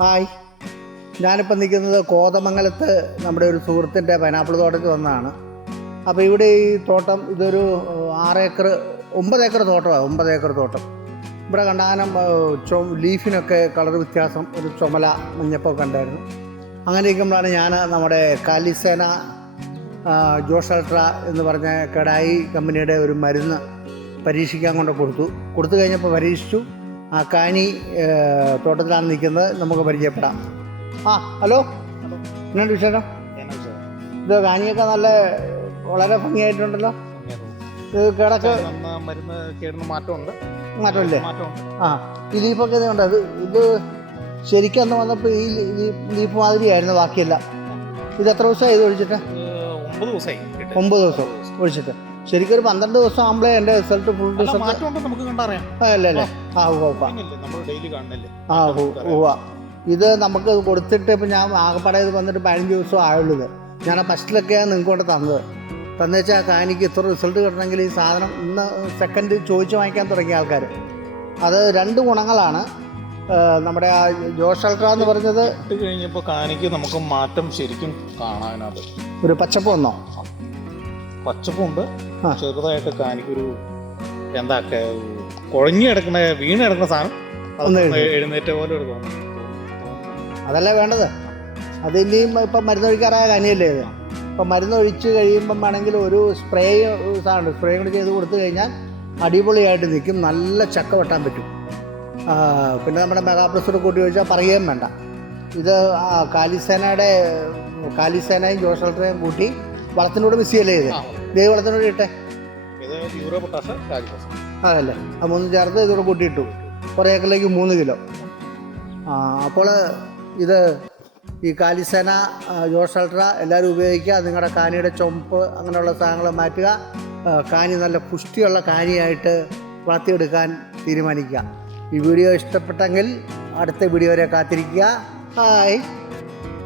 Hi. ഞാനിപ്പോൾ നിൽക്കുന്നത് കോതമംഗലത്ത് നമ്മുടെ ഒരു സുഹൃത്തിന്റെ പൈനാപ്പിൾ തോട്ടത്തിൽ വന്നതാണ് അപ്പോൾ ഇവിടെ ഈ തോട്ടം ഇതൊരു ഏഹ്, ആറ് ഏക്കർ ഒമ്പത് ഏക്കർ തോട്ടമാണ് ഒമ്പത് ഏക്കർ തോട്ടം. ഇവിടെ കണ്ടാനം ചൊ ലീഫിനൊക്കെ കളർ വ്യത്യാസം ഒരു ചുമല മഞ്ഞപ്പൊക്കെ ഉണ്ടായിരുന്നു അങ്ങനെ ഇരിക്കുമ്പോഴാണ് ഞാൻ നമ്മുടെ കാലിസേന ജോഷ് അൾട്ര എന്ന് പറഞ്ഞ കടായി കമ്പനിയുടെ ഒരു മരുന്ന് പരീക്ഷിക്കാൻ കൊണ്ട് കൊടുത്തു. കൊടുത്തു കഴിഞ്ഞപ്പോൾ പരീക്ഷിച്ചു. ആ കാനി തോട്ടത്തിലാണ് നിൽക്കുന്നത്. നമുക്ക് പരിചയപ്പെടാം. ആ ഹലോ? എന്നാണ്ട് വിശേഷം? ഇത് കാനിയൊക്കെ നല്ല വളരെ ഭംഗിയായിട്ടുണ്ടല്ലോ. ഇത് കിടക്ക് മരുന്ന് കേടുന്ന മാറ്റമുണ്ട്. മാറ്റമില്ലേ? ആ ഈ ലീഫൊക്കെ ഇതുണ്ട് അത് ഇത് ശരിക്കും അന്ന് വന്നപ്പോൾ ഈ ലീഫ് മാതിരിയായിരുന്നു ബാക്കിയെല്ലാം. ഇത് എത്ര ദിവസമായി ഇത് ഒഴിച്ചിട്ട്? ഇത് ഒമ്പത് ദിവസമായി. ഒമ്പത് ദിവസം ഒഴിച്ചിട്ട്. ശരിക്കും ഒരു പന്ത്രണ്ട് ദിവസം ആകുമ്പോഴേ എന്റെ റിസൾട്ട് ഫുൾ റിസൾട്ട് നമുക്ക് കണ്ടറിയാം ആ ഉവ്വ ആ ഉവ്വ ഇത് നമുക്ക് കൊടുത്തിട്ട് ഇപ്പം ഞാൻ ആകപ്പാടെ ഇത് വന്നിട്ട് പതിനഞ്ച് ദിവസം ആയുള്ളൂ ഇത്. ഞാൻ ആ ഫസ്റ്റിലൊക്കെയാണ് നിങ്ങൾക്ക് കൊണ്ട് തന്നത്. തന്നുവെച്ചാൽ കാനിക്ക് ഇത്ര റിസൾട്ട് കിട്ടണമെങ്കിൽ ഈ സാധനം ഇന്ന് സെക്കൻഡ് ചോദിച്ചു വാങ്ങിക്കാൻ തുടങ്ങിയ ആൾക്കാർ അത് രണ്ട് ഗുണങ്ങളാണ്. നമ്മുടെ ആ ജോഷ് അൾട്ര എന്ന് പറഞ്ഞത് കഴിഞ്ഞപ്പോൾ കാനിക്ക് നമുക്ക് മാറ്റം ശരിക്കും കാണാനത്. ഒരു പച്ചപ്പ് വന്നോ? പച്ചപ്പുണ്ട്. ചെറുതായിട്ട് കാനിക്കൊരു എന്താ കുഴഞ്ഞു കിടക്കുന്ന വീണ് കിടക്കുന്ന സാധനം. എഴുന്നേറ്റ പോലെ ഒരു തോന്നുന്നു അതല്ല വേണ്ടത്. അത് ഇനിയും ഇപ്പം മരുന്നൊഴിക്കാറായ കനിയല്ലേ ഇത്? ഇപ്പം മരുന്നൊഴിച്ച് കഴിയുമ്പം വേണമെങ്കിൽ ഒരു സ്പ്രേ സാധനം സ്പ്രേ കൂടി ചെയ്ത് കൊടുത്തു കഴിഞ്ഞാൽ അടിപൊളിയായിട്ട് നിൽക്കും. നല്ല ചക്ക വെട്ടാൻ പറ്റും. പിന്നെ നമ്മുടെ മെഗാപ്ലസോട് പ്ലസ് കൂട്ടി ചോദിച്ചാൽ പറയുകയും വേണ്ട. ഇത് കാലിസേനയുടെ കാലിസേനയും അൾട്രയും കൂട്ടി വളത്തിനോട് മിസ് ചെയ്യല്ലേ ഇത്? ദേ ദൈവ വളത്തിനോട് ഇട്ടെ. ഇത് യൂറോ പൊട്ടാസ് അതല്ലേ ആ മൂന്ന് ചേർത്ത് ഇതോടെ കൂട്ടിയിട്ടു ഒരു ഏക്കറിലേക്ക് മൂന്ന് കിലോ. ആ അപ്പോൾ ഇത് ഈ കാലിസേന ജോഷ് അൾട്ര എല്ലാവരും ഉപയോഗിക്കുക. നിങ്ങളുടെ കാനിയുടെ ചുമപ്പ് അങ്ങനെയുള്ള സാധനങ്ങൾ മാറ്റുക. കാനി നല്ല പുഷ്ടിയുള്ള കാനിയായിട്ട് വളർത്തിയെടുക്കാൻ തീരുമാനിക്കുക. ഈ വീഡിയോ ഇഷ്ടപ്പെട്ടെങ്കിൽ അടുത്ത വീഡിയോ വരെ കാത്തിരിക്കുക. ഹായ്